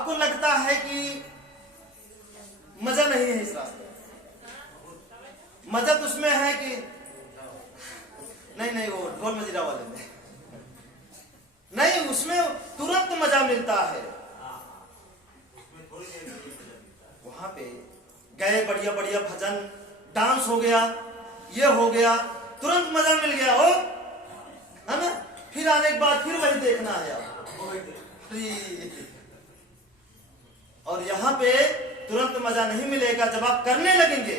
आपको लगता है कि मजा नहीं है इस रास्ते में, मजा तो उसमें है कि नहीं वो ढोल मजीरा वाले में नहीं, उसमें तुरंत मजा मिलता है। वहां पे गए, बढ़िया बढ़िया भजन, डांस हो गया, ये हो गया, तुरंत मजा मिल गया, हो है ना। फिर आने के बाद फिर वही देखना है और यहाँ पे तुरंत मजा नहीं मिलेगा। जब आप करने लगेंगे,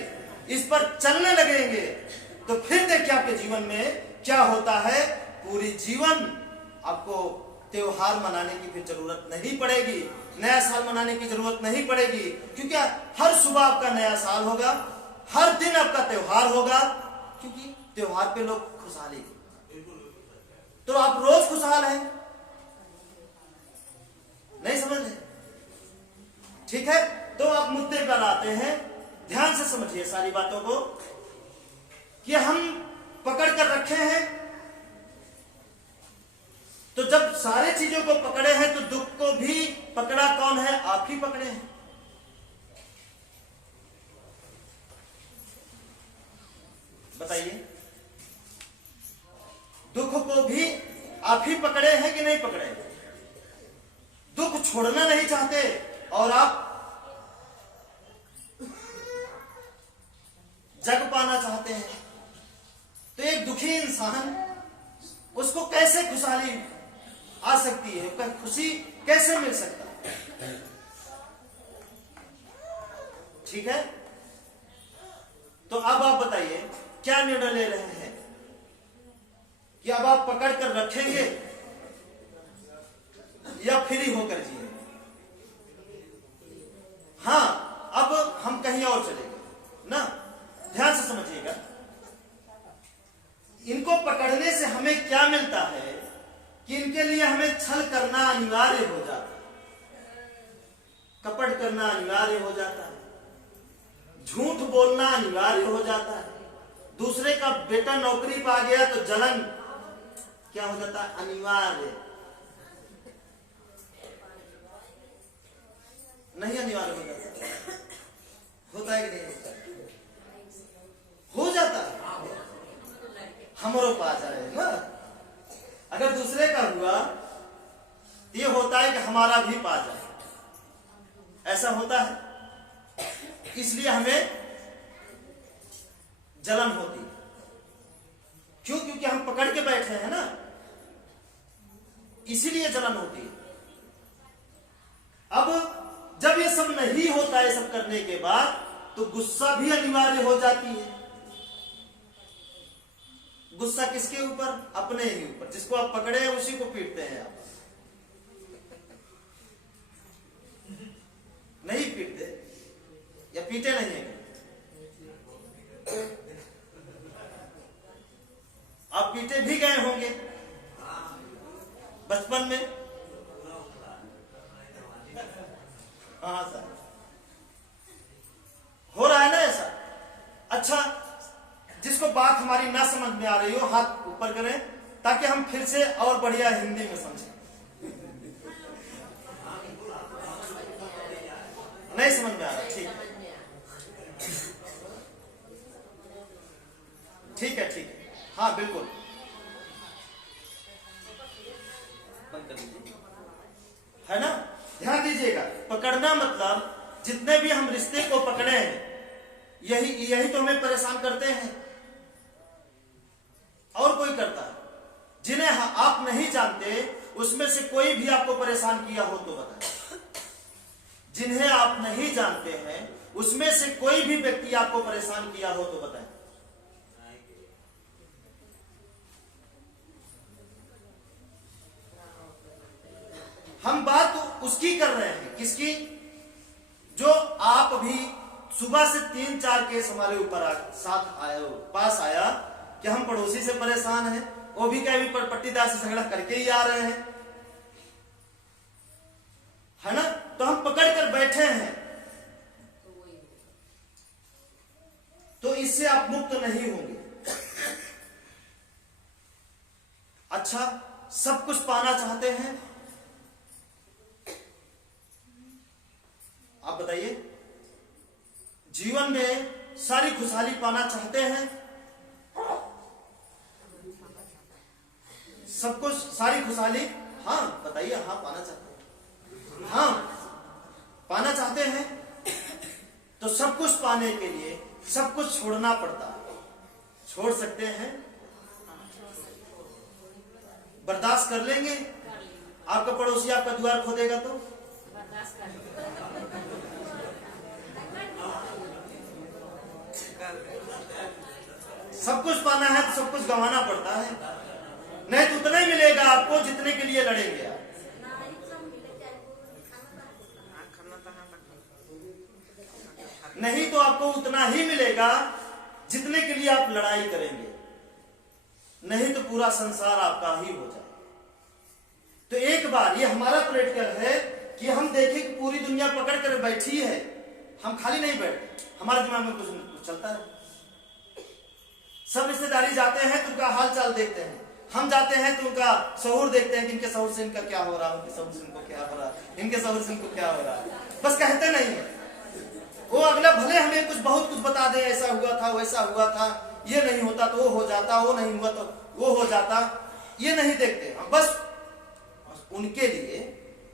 इस पर चलने लगेंगे, तो फिर देखिए आपके जीवन में क्या होता है। पूरी जीवन आपको त्योहार मनाने की फिर जरूरत नहीं पड़ेगी, नया साल मनाने की जरूरत नहीं पड़ेगी, क्योंकि हर सुबह आपका नया साल होगा, हर दिन आपका त्योहार होगा, क्योंकि त्योहार पे लोग खुशहाली। तो आप रोज खुशहाल हैं, नहीं समझ रहे? ठीक है, तो आप मुद्दे पर आते हैं। ध्यान से समझिए सारी बातों को कि हम पकड़ कर रखे हैं। तो जब सारे चीजों को पकड़े हैं, तो दुख को भी पकड़ा कौन है? आप ही पकड़े हैं। बताइए, दुख को भी आप ही पकड़े हैं कि नहीं पकड़े? दुख छोड़ना नहीं चाहते और आप जग पाना चाहते हैं। तो एक दुखी इंसान, उसको कैसे खुशहाली आ सकती है, खुशी कैसे मिल सकता है? ठीक है, तो अब आप बताइए क्या निर्णय ले रहे हैं कि अब आप पकड़ कर रखेंगे या फ्री होकर जिए? हाँ, अब हम कहीं और चलेंगे ना, ध्यान से समझिएगा। इनको पकड़ने से हमें क्या मिलता है कि इनके लिए हमें छल करना अनिवार्य हो जाता है, कपट करना अनिवार्य हो जाता है, झूठ बोलना अनिवार्य हो जाता है। दूसरे का बेटा नौकरी पा गया तो जलन क्या हो जाता है? अनिवार्य। नहीं अनिवार्य हो जाता, होता है कि नहीं होता? हो जाता है, हमारे पास आए ना। अगर दूसरे का हुआ तो ये होता है कि हमारा भी पा जाए, ऐसा होता है। इसलिए हमें जलन होती है। क्यों? क्योंकि हम पकड़ के बैठे हैं ना, इसीलिए जलन होती है। अब जब ये सब नहीं होता है, सब करने के बाद, तो गुस्सा भी अनिवार्य हो जाती है। गुस्सा किसके ऊपर? अपने ही ऊपर। जिसको आप पकड़े हैं उसी को पीटते हैं आप, नहीं पीटते या पीटे नहीं है? आप पीटे भी गए होंगे बचपन में। हाँ सर, हो रहा है ना ऐसा? अच्छा, जिसको बात हमारी ना समझ में आ रही हो, हाथ ऊपर करें ताकि हम फिर से और बढ़िया हिंदी में समझें। नहीं समझ में आ रहा? ठीक है, ठीक है, ठीक है, हाँ बिल्कुल। है ना? ध्यान दीजिएगा, पकड़ना मतलब जितने भी हम रिश्ते को पकड़े हैं, यही तो हमें परेशान करते हैं। और कोई करता है? जिन्हें आप नहीं जानते उसमें से कोई भी आपको परेशान किया हो तो बताएं। जिन्हें आप नहीं जानते हैं उसमें से कोई भी व्यक्ति आपको परेशान किया हो तो बताएं। हम बात उसकी कर रहे हैं, किसकी? जो आप अभी सुबह से 3-4 केस हमारे ऊपर पास आया कि हम पड़ोसी से परेशान हैं, वो भी क्या भी पट्टीदार से झगड़ा करके ही आ रहे हैं, है ना? तो हम पकड़ कर बैठे हैं, तो इससे आप मुक्त नहीं होंगे। अच्छा, सब कुछ पाना चाहते हैं बताइए, जीवन में सारी खुशहाली पाना चाहते हैं? सब कुछ, सारी खुशहाली, हाँ बताइए, हाँ पाना चाहते हैं, हाँ पाना चाहते हैं। तो सब कुछ पाने के लिए सब कुछ छोड़ना पड़ता है। छोड़ सकते हैं? बर्दाश्त कर लेंगे? आपका पड़ोसी आपका द्वार खोदेगा तो सब कुछ पाना है तो सब कुछ गंवाना पड़ता है, नहीं तो उतना ही मिलेगा आपको जितने के लिए लड़ेंगे आप। नहीं तो आपको उतना ही मिलेगा जितने के लिए आप लड़ाई करेंगे, नहीं तो पूरा संसार आपका ही हो जाए। तो एक बार ये हमारा प्रैक्टिकल है कि हम देखें कि पूरी दुनिया पकड़ कर बैठी है, हम खाली नहीं बैठे, हमारे दिमाग में कुछ चलता है। सब रिश्तेदारी जाते हैं तो उनका हाल चाल देखते हैं, हम जाते हैं तो उनका शऊर देखते हैं कि इनके शऊर से इनका क्या हो रहा है, उनके शऊर से इनको क्या हो रहा है, इनके शऊर से इनको क्या हो रहा है, बस कहते नहीं है। वो अगला भले हमें कुछ बहुत कुछ बता दे, ऐसा हुआ था, वैसा हुआ था, ये नहीं होता तो वो हो जाता, वो नहीं हुआ तो वो हो जाता, ये नहीं देखते हम। बस उनके लिए,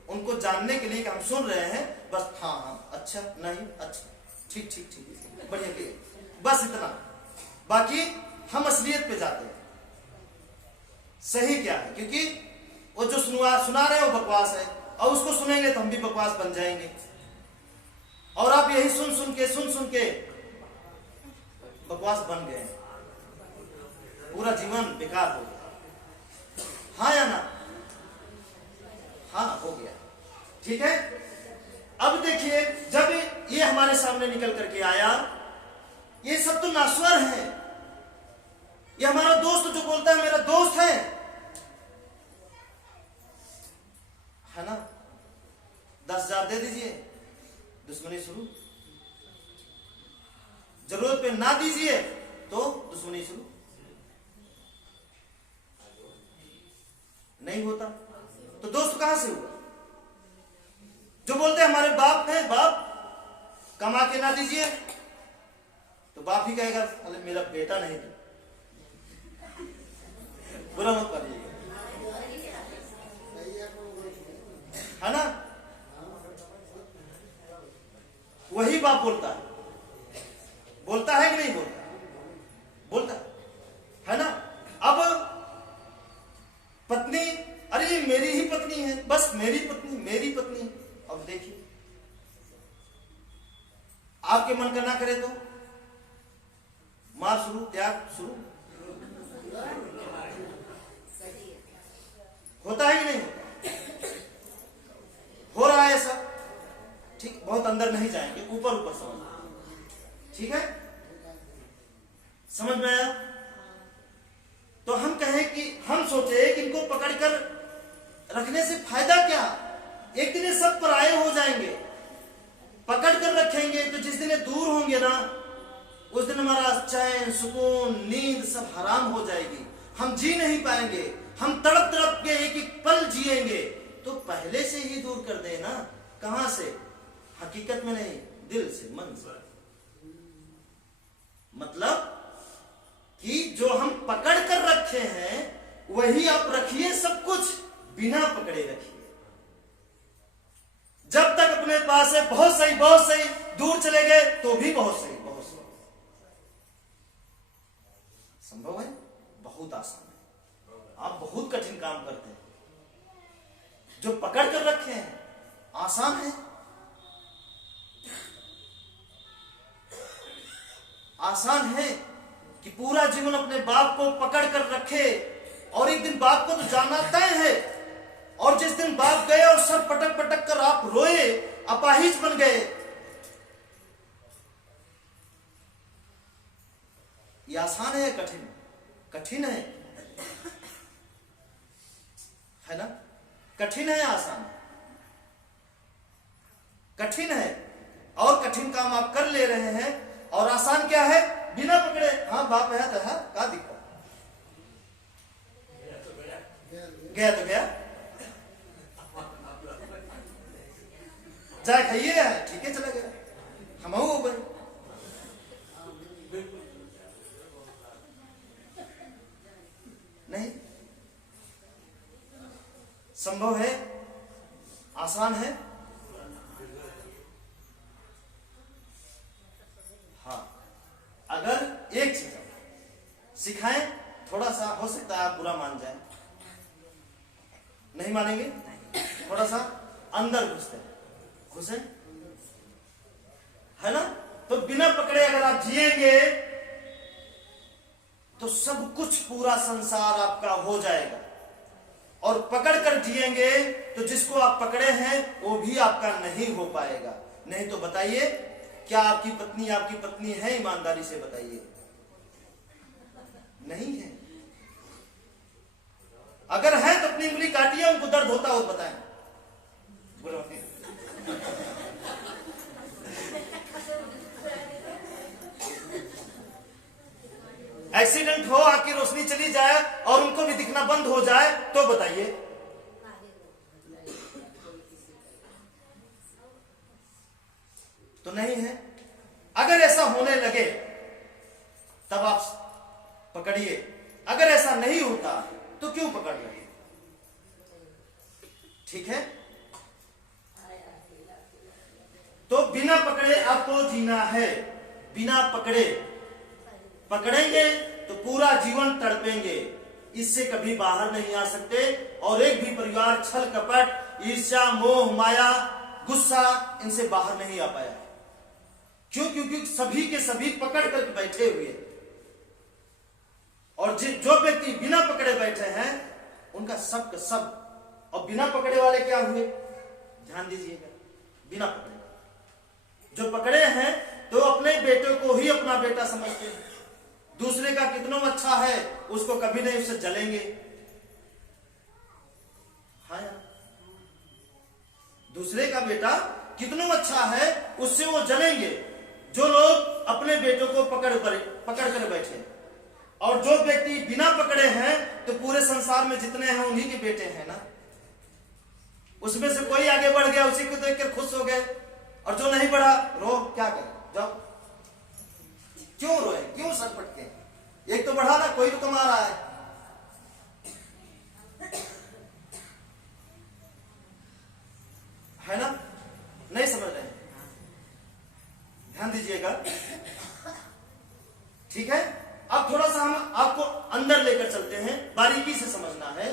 उनको जानने के लिए कि हम सुन रहे हैं, बस हाँ हाँ अच्छा नहीं अच्छा ठीक ठीक ठीक बढ़िया के, बस इतना। बाकी हम असलियत पे जाते हैं, सही क्या है, क्योंकि वो जो सुना रहे हैं वो बकवास है, और उसको सुनेंगे तो हम भी बकवास बन जाएंगे, और आप यही सुन सुन के बकवास बन गए, पूरा जीवन बेकार हो गया। हाँ या ना? हाँ हो गया, ठीक है। अब देखिए, जब ये हमारे सामने निकल करके आया, ये सब तो नाश्वर है। ये हमारा दोस्त जो बोलता है मेरा दोस्त है ना, 10,000 दे दीजिए, दुश्मनी शुरू। जरूरत पे ना दीजिए तो दुश्मनी शुरू। नहीं होता तो दोस्त कहां से हुआ? जो बोलते हैं हमारे बाप हैं, बाप कमा के ना दीजिए तो बाप ही कहेगा अरे मेरा बेटा नहीं था, बुरा मत करिएगा, है ना? वही बाप बोलता है कि नहीं बोलता है ना? अब पत्नी, अरे ये मेरी ही पत्नी है, बस मेरी पत्नी। अब देखिए, आपके मन का ना करे तो मार शुरू, त्याग शुरू, होता है कि नहीं होता? हो रहा है ऐसा, ठीक, बहुत अंदर नहीं जाएंगे, ऊपर समझ, ठीक है, समझ में आया? तो हम कहें कि हम सोचे कि इनको पकड़कर रखने से फायदा क्या, एक दिन ये सब पराये हो जाएंगे। पकड़ कर रखेंगे तो जिस दिन ये दूर होंगे ना, उस दिन हमारा चैन, सुकून, नींद सब हराम हो जाएगी, हम जी नहीं पाएंगे, हम तड़प तड़प के एक एक पल जिएंगे। तो पहले से ही दूर कर देना, कहां से? हकीकत में नहीं, दिल से, मन से। मतलब कि जो हम पकड़ कर रखे हैं वही आप रखिए, सब कुछ बिना पकड़े रखिए। जब तक अपने पास है बहुत सही, दूर चले गए तो भी बहुत सही। संभव है? बहुत आसान है। आप बहुत कठिन काम करते हैं, जो पकड़ कर रखे हैं आसान है। आसान है कि पूरा जीवन अपने बाप को पकड़ कर रखे, और एक दिन बाप को तो जाना तय है, और जिस दिन बाप गए और सर पटक पटक कर आप रोए, अपाहिज बन गए, ये आसान है? कठिन है ना? कठिन है, आसान कठिन है, और कठिन काम आप कर ले रहे हैं, और आसान क्या है? बिना पकड़े, हाँ बाप है तो है, क्या दिक्कत? गया तो गया, जाए खाइए, ठीक है, चला गया। हम हो गए। नहीं संभव है, आसान है। हाँ, अगर एक चीज सिखाएं, थोड़ा सा हो सकता है आप बुरा मान जाए, नहीं मानेंगे, थोड़ा सा अंदर घुसे, है ना। तो बिना पकड़े अगर आप जिएंगे तो सब कुछ पूरा संसार आपका हो जाएगा, और पकड़ कर जिएंगे तो जिसको आप पकड़े हैं वो भी आपका नहीं हो पाएगा। नहीं तो बताइए, क्या आपकी पत्नी है? ईमानदारी से बताइए, नहीं है। अगर है तो अपनी उंगली काटिए, उनको दर्द होता हो बताएं। बोलो एक्सीडेंट हो, आपकी रोशनी चली जाए और उनको भी दिखना बंद हो जाए तो बताइए। तो नहीं है। अगर ऐसा होने लगे तब आप पकड़िए, अगर ऐसा नहीं होता तो क्यों पकड़ रहे? ठीक है, तो बिना पकड़े आपको जीना है। बिना पकड़े, पकड़ेंगे तो पूरा जीवन तड़पेंगे, इससे कभी बाहर नहीं आ सकते। और एक भी परिवार छल कपट, ईर्ष्या, मोह, माया, गुस्सा इनसे बाहर नहीं आ पाया। क्यों? क्योंकि सभी के सभी पकड़ कर बैठे हुए, और जो व्यक्ति बिना पकड़े बैठे हैं उनका सब का सब। और बिना पकड़े वाले क्या हुए? ध्यान दीजिएगा, बिना पकड़े। जो पकड़े हैं तो अपने बेटे को ही अपना बेटा समझते हैं, दूसरे का कितना अच्छा है उसको कभी नहीं, उससे जलेंगे। हाँ यार, दूसरे का बेटा कितना अच्छा है उससे वो जलेंगे। जो लोग अपने बेटों को पकड़ कर बैठे, और जो व्यक्ति बिना पकड़े हैं तो पूरे संसार में जितने हैं उन्हीं के बेटे हैं ना। उसमें से कोई आगे बढ़ गया, उसी को देखकर खुश हो गए, और जो नहीं बढ़ा रो, क्या करें? जाओ, क्यों रोए, क्यों सर पटके? एक तो बढ़ा ना, कोई तो कमा रहा है ना। नहीं समझ रहे, ध्यान दीजिएगा, ठीक है। अब थोड़ा सा हम आपको अंदर लेकर चलते हैं, बारीकी से समझना है।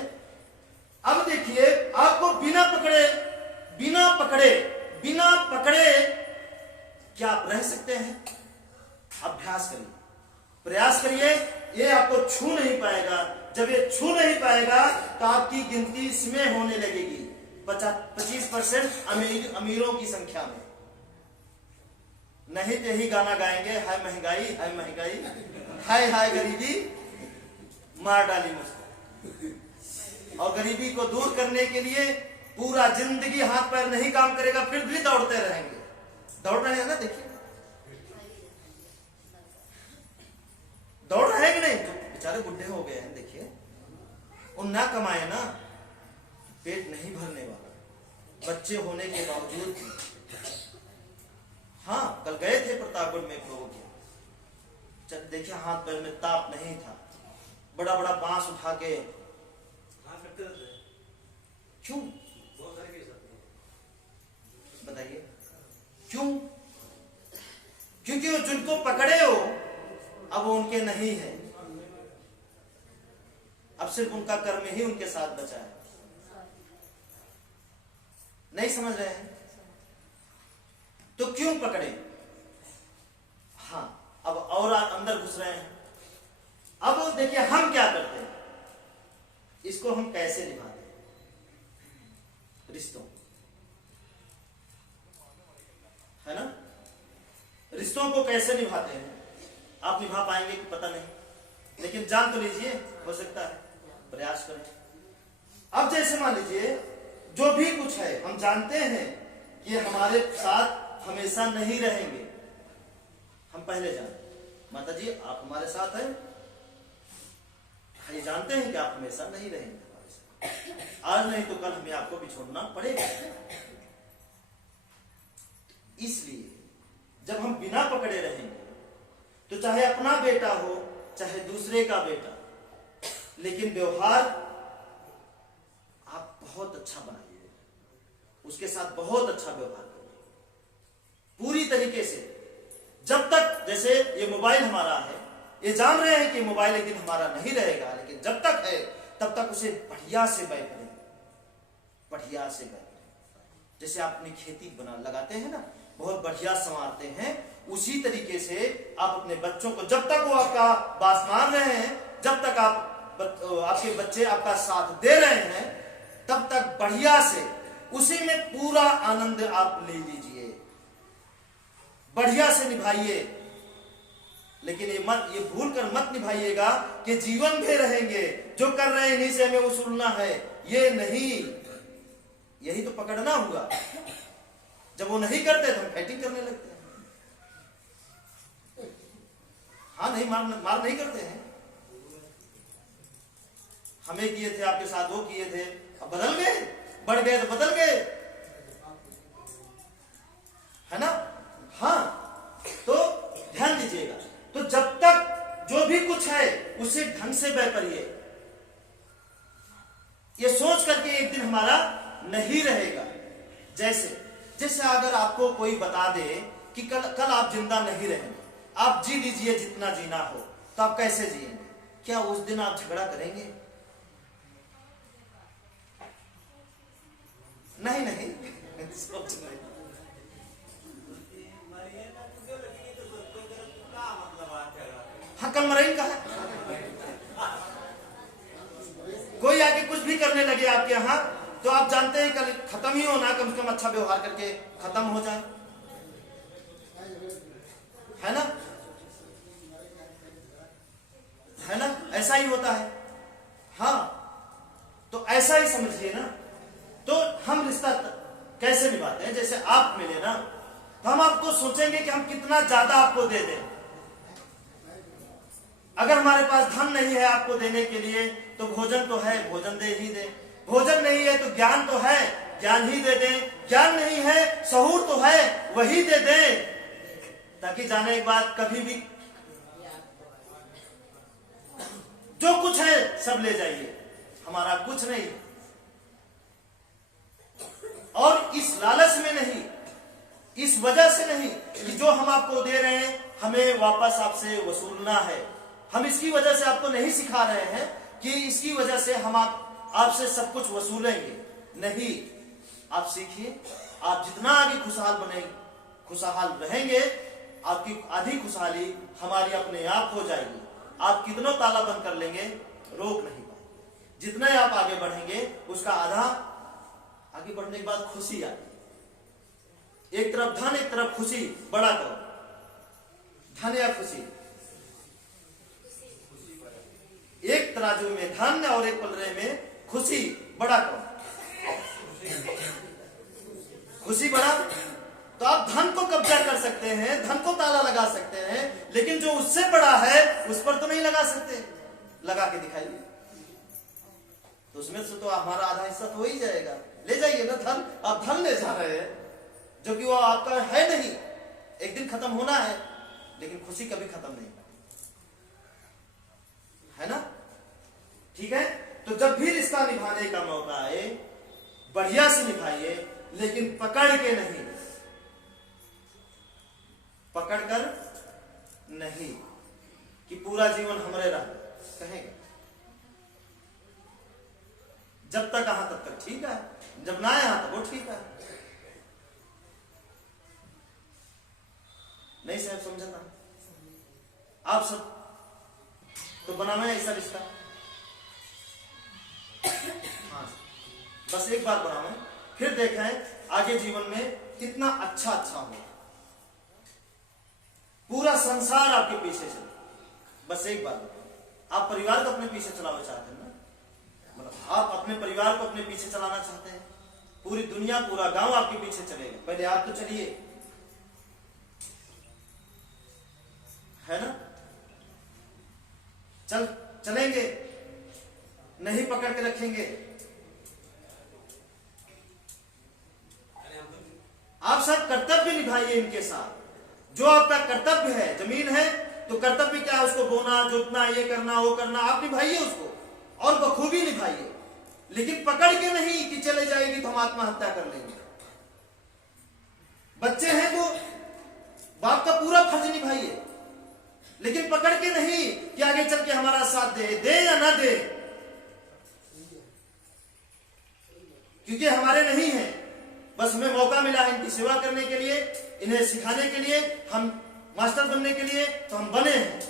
अब देखिए, आपको बिना पकड़े क्या आप रह सकते हैं? अभ्यास करिए, प्रयास करिए, ये आपको छू नहीं पाएगा। जब ये छू नहीं पाएगा तो आपकी गिनती इसमें होने लगेगी 25% अमीरों की संख्या में। नहीं तो यही गाना गाएंगे, हाय महंगाई, हाय महंगाई, हाय हाय गरीबी मार डाली मुझको। और गरीबी को दूर करने के लिए पूरा जिंदगी हाथ पैर नहीं काम करेगा, फिर भी दौड़ते रहेंगे। दौड़ रहे हैं ना, देखिए दौड़ रहे हैं कि नहीं? जो बेचारे बुढ़े हो गए हैं, देखिए, उन ना कमाए ना, पेट नहीं भरने वाला, बच्चे होने के बावजूद भी। हाँ, कल गए थे प्रतापगढ़ में एक लोगों के, देखिए हाथ पैर में ताप नहीं था, बड़ा बड़ा बांस उठा के क्यों? बताइए क्यों? क्योंकि वो जिनको पकड़े हो अब वो उनके नहीं है, अब सिर्फ उनका कर्म ही उनके साथ बचा है। नहीं समझ रहे हैं? तो क्यों पकड़े? हाँ, अब और अंदर घुस रहे हैं। अब देखिए हम क्या करते हैं, इसको हम कैसे निभाते हैं, रिश्तों, है ना। रिश्तों को कैसे निभाते हैं? आप निभा पाएंगे कि पता नहीं, लेकिन जान तो लीजिए, हो सकता है, प्रयास करें। अब जैसे मान लीजिए, जो भी कुछ है हम जानते हैं कि हमारे साथ हमेशा नहीं रहेंगे। हम पहले जानते, माता जी आप हमारे साथ हैं, ये जानते हैं कि आप हमेशा नहीं रहेंगे हमारे साथ, आज नहीं तो कल हमें आपको भी छोड़ना पड़ेगा। इसलिए जब हम बिना पकड़े रहेंगे तो चाहे अपना बेटा हो चाहे दूसरे का बेटा, लेकिन व्यवहार आप बहुत अच्छा बनाइए, उसके साथ बहुत अच्छा व्यवहार करिए पूरी तरीके से। जब तक, जैसे ये मोबाइल हमारा है, ये जान रहे हैं कि मोबाइल एक दिन हमारा नहीं रहेगा, लेकिन जब तक है तब तक उसे बढ़िया से व्यय करें, बढ़िया से व्यय करें। जैसे आप अपनी खेती लगाते हैं ना, बहुत बढ़िया संवारते हैं, उसी तरीके से आप अपने बच्चों को, जब तक वो आपका बात मान रहे हैं, जब तक आपके बच्चे आपका साथ दे रहे हैं, तब तक बढ़िया से उसी में पूरा आनंद आप ले लीजिए, बढ़िया से निभाइए। लेकिन ये भूल कर मत निभाइएगा कि जीवन में रहेंगे, जो कर रहे हैं इन्हीं से हमें वसूलना है, ये नहीं। यही तो पकड़ना हुआ। जब वो नहीं करते तो हम फाइटिंग करने लगते हैं। हाँ, नहीं मार नहीं करते हैं। हमें किए थे, आपके साथ वो किए थे, अब बदल गए, बढ़ गए तो बदल गए, है ना। हाँ, तो ध्यान दीजिएगा। तो जब तक जो भी कुछ है उसे ढंग से व्यय करिए, ये सोच करके एक दिन हमारा नहीं रहेगा। जैसे अगर आपको कोई बता दे कि कल आप जिंदा नहीं रहेंगे, आप जी लीजिए जितना जीना हो, तो आप कैसे जिएंगे? क्या उस दिन आप झगड़ा करेंगे? नहीं सोच नहीं। हाँ, कल मरेंगे का है। कोई आके कुछ भी करने लगे आपके यहाँ, तो आप जानते हैं कल खत्म ही होना, कम से कम अच्छा व्यवहार करके खत्म हो जाए, है ना, है ना, ऐसा ही होता है। हाँ, तो ऐसा ही समझिए ना। तो हम रिश्ता कैसे निभाते हैं? जैसे आप मिले ना, तो हम आपको सोचेंगे कि हम कितना ज्यादा आपको दे दें। अगर हमारे पास धन नहीं है आपको देने के लिए, तो भोजन तो है, भोजन दे ही दे। भोजन नहीं है तो ज्ञान तो है, ज्ञान ही दे दें। ज्ञान नहीं है, सहूर तो है, वही दे दें, ताकि जाने के बाद कभी भी जो कुछ है सब ले जाइए, हमारा कुछ नहीं। और इस लालच में नहीं, इस वजह से नहीं कि जो हम आपको दे रहे हैं हमें वापस आपसे वसूलना है। हम इसकी वजह से आपको नहीं सिखा रहे हैं कि इसकी वजह से हम आपसे सब कुछ वसूलेंगे, नहीं। आप सीखिए, आप जितना आगे खुशहाल रहेंगे, आपकी आधी खुशहाली हमारी अपने आप हो जाएगी। आप कितनों ताला बंद कर लेंगे, रोक नहीं पाएंगे। जितने आप आगे बढ़ेंगे, उसका आधा आगे बढ़ने के बाद खुशी आती। एक तरफ धन, एक तरफ खुशी, बड़ा करो। धन या खुशी, एक तराजू में धन और एक पलड़े में खुशी, बड़ा करो। खुशी बड़ा, तो आप धन को कब्जा कर सकते हैं, धन को ताला लगा सकते हैं, लेकिन जो उससे बड़ा है उस पर तो नहीं लगा सकते। लगा के दिखाइए, तो उसमें से तो हमारा आधा हिस्सा तो हो ही जाएगा। ले जाइए ना धन, आप धन ले जा रहे हैं जो कि वो आपका है नहीं, एक दिन खत्म होना है, लेकिन खुशी कभी खत्म नहीं है ना। ठीक है, तो जब भी रिश्ता निभाने का मौका आए, बढ़िया से निभाइए, लेकिन पकड़ के नहीं, पकड़कर नहीं कि पूरा जीवन हमरे रह कहेंगे। जब तक आहा तब तक ठीक है, जब ना आया तब वो ठीक है। नहीं साहब, समझना आप सब तो बनावे ऐसा रिश्ता। हाँ, बस एक बार बनावे, फिर देखें आगे जीवन में कितना अच्छा हो। पूरा संसार आपके पीछे चले। बस एक बार आप परिवार को अपने पीछे चलाना चाहते हैं ना, मतलब आप अपने परिवार को अपने पीछे चलाना चाहते हैं, पूरी दुनिया पूरा गांव आपके पीछे चलेगा, पहले आप तो चलिए, है ना। चलेंगे, नहीं पकड़ के रखेंगे। आप सब कर्तव्य निभाइए इनके साथ, जो आपका कर्तव्य है, जमीन है तो कर्तव्य क्या है, उसको बोना, जोतना, ये करना, वो करना, आप निभाइए उसको और बखूबी निभाइए, लेकिन पकड़ के नहीं कि चले जाएगी तो हम आत्महत्या कर लेंगे। बच्चे हैं तो बाप का पूरा फर्ज निभाइए, लेकिन पकड़ के नहीं कि आगे चल के हमारा साथ दे या ना दे, क्योंकि हमारे नहीं है, बस हमें मौका मिला है इनकी सेवा करने के लिए, इन्हें सिखाने के लिए, हम मास्टर बनने के लिए तो हम बने हैं।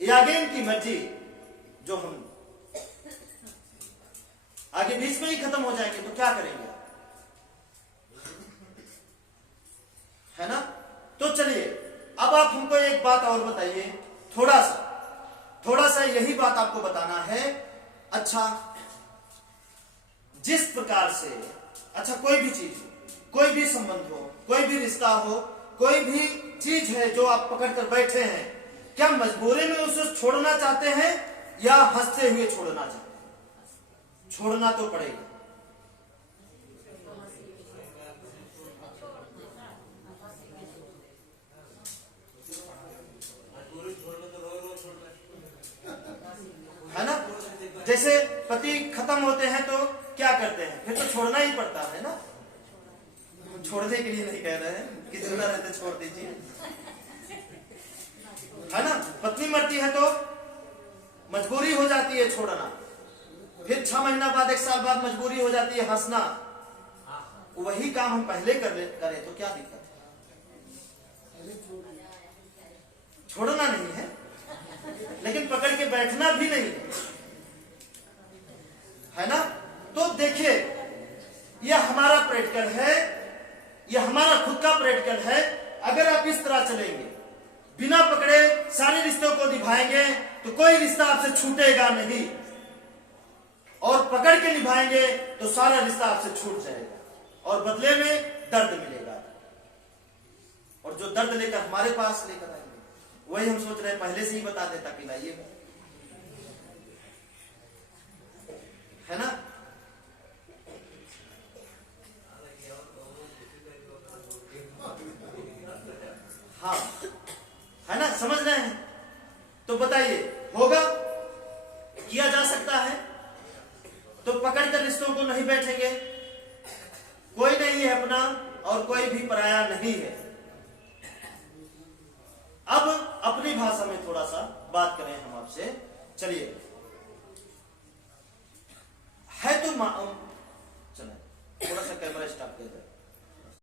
ये आगे इनकी मर्जी, जो हम आगे बीच में ही खत्म हो जाएंगे तो क्या करेंगे, है ना। तो चलिए अब आप हमको एक बात और बताइए, थोड़ा सा यही बात आपको बताना है। अच्छा, जिस प्रकार से, अच्छा कोई भी चीज हो, कोई भी संबंध हो, कोई भी रिश्ता हो, कोई भी चीज है जो आप पकड़ कर बैठे हैं, क्या मजबूरी में उसे छोड़ना चाहते हैं या हंसते हुए छोड़ना चाहते हैं? छोड़ना तो पड़ेगा। है ना, जैसे पति खत्म होते हैं तो क्या करते हैं, फिर तो छोड़ना ही पड़ता है ना। छोड़ने के लिए नहीं कह रहे हैं कि जिंदा रहते छोड़ दीजिए, है ना। पत्नी मरती है तो मजबूरी हो जाती है छोड़ना, फिर 6 महीना बाद, 1 साल बाद मजबूरी हो जाती है हंसना। वही काम हम पहले करें तो क्या दिक्कत है, छोड़ना नहीं है, लेकिन पकड़ के बैठना भी नहीं है ना। तो देखिए, यह हमारा प्रैक्टिकल है, यह हमारा खुद का प्रैक्टिकल है। अगर आप इस तरह चलेंगे, बिना पकड़े सारे रिश्तों को निभाएंगे तो कोई रिश्ता आपसे छूटेगा नहीं, और पकड़ के निभाएंगे तो सारा रिश्ता आपसे छूट जाएगा और बदले में दर्द मिलेगा, और जो दर्द लेकर हमारे पास लेकर आएंगे वही हम सोच रहे हैं पहले से ही बता देता कि लाइए, है ना। हाँ, है ना, समझ रहे हैं। तो बताइए, होगा, किया जा सकता है तो पकड़ कर रिश्तों को नहीं बैठेंगे। कोई नहीं है अपना और कोई भी पराया नहीं है। अब अपनी भाषा में थोड़ा सा बात करें हम आपसे, चलिए। है तो चले थोड़ा सा कैमरा स्टॉप कर दे।